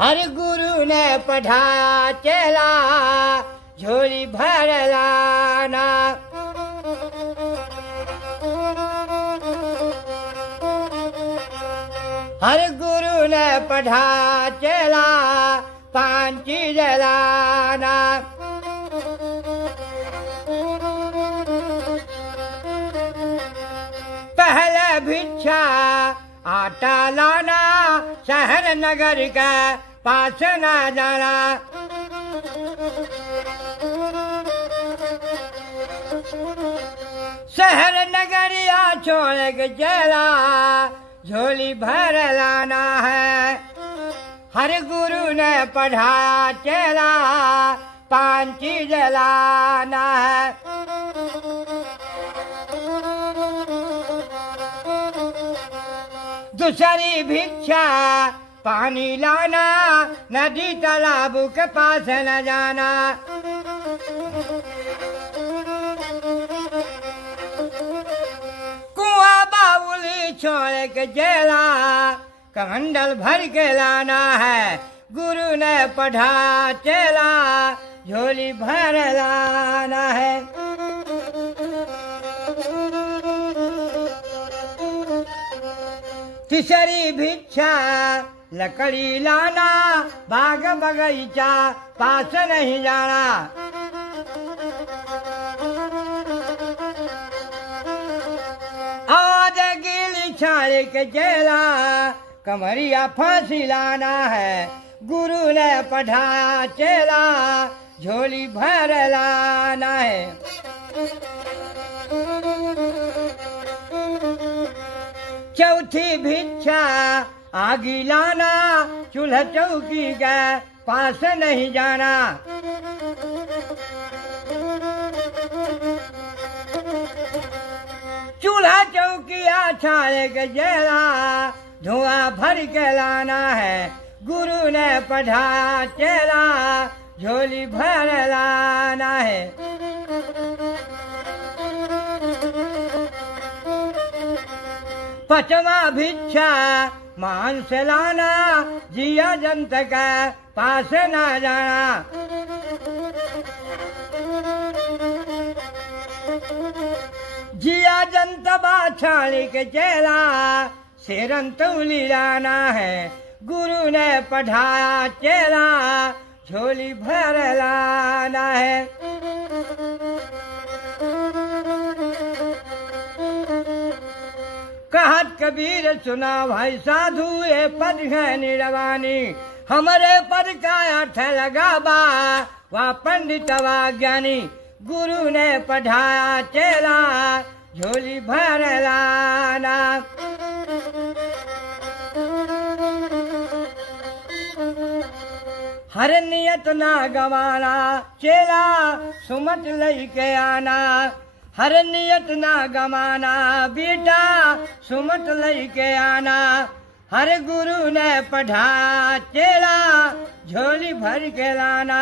हर गुरु ने पढ़ाया चेला झोली भर लाना। हर गुरु ने पढ़ाया चेला 5 चीज लाना। पहले भिक्षा आटा लाना, शहर नगर का पास न जाना। शहर नगरिया छोड़ के चला झोली भर लाना है। हर गुरु ने पढ़ाया चला 5 चीज लाना है। दूसरी भिक्षा पानी लाना, नदी तालाब के पास न जाना। कुआं बाउली छोड़ के जेला कमंडल भर के लाना है। गुरु ने पढ़ा चेला झोली भर लाना है। तीसरी भिक्षा लकड़ी लाना, बाग बगीचा पास नहीं जाना। आज गीली छाल के चेला कमरिया फांसी लाना है। गुरु ने पढ़ाया चेला झोली भर लाना है। चौथी भिक्षा आगी लाना, चूल्हा चौकी के पास नहीं जाना। चूल्हा चौकी छाले के जेला धुआं भर के लाना है। गुरु ने पढ़ाया चेला झोली भर लाना है। पांचवा भिक्षा मांस लाना, जिया जंत का पास न जाना। जिया जंत बाछाली के चेला शेरन तौली लाना है। गुरु ने पढ़ाया चेला झोली भर लाना है। कहत कबीर सुना भाई साधु ये पद है निरवानी। हमारे पद का अर्थ लगाबा वह पंडित वा ज्ञानी। गुरु ने पढ़ाया चेला झोली भर लाना। हर नियत ना गवाना, चेला सुमत लेके आना। हर नियत ना गवाना, बेटा सुमत लेके आना। हर गुरु ने पढ़ा चेला झोली भर के लाना।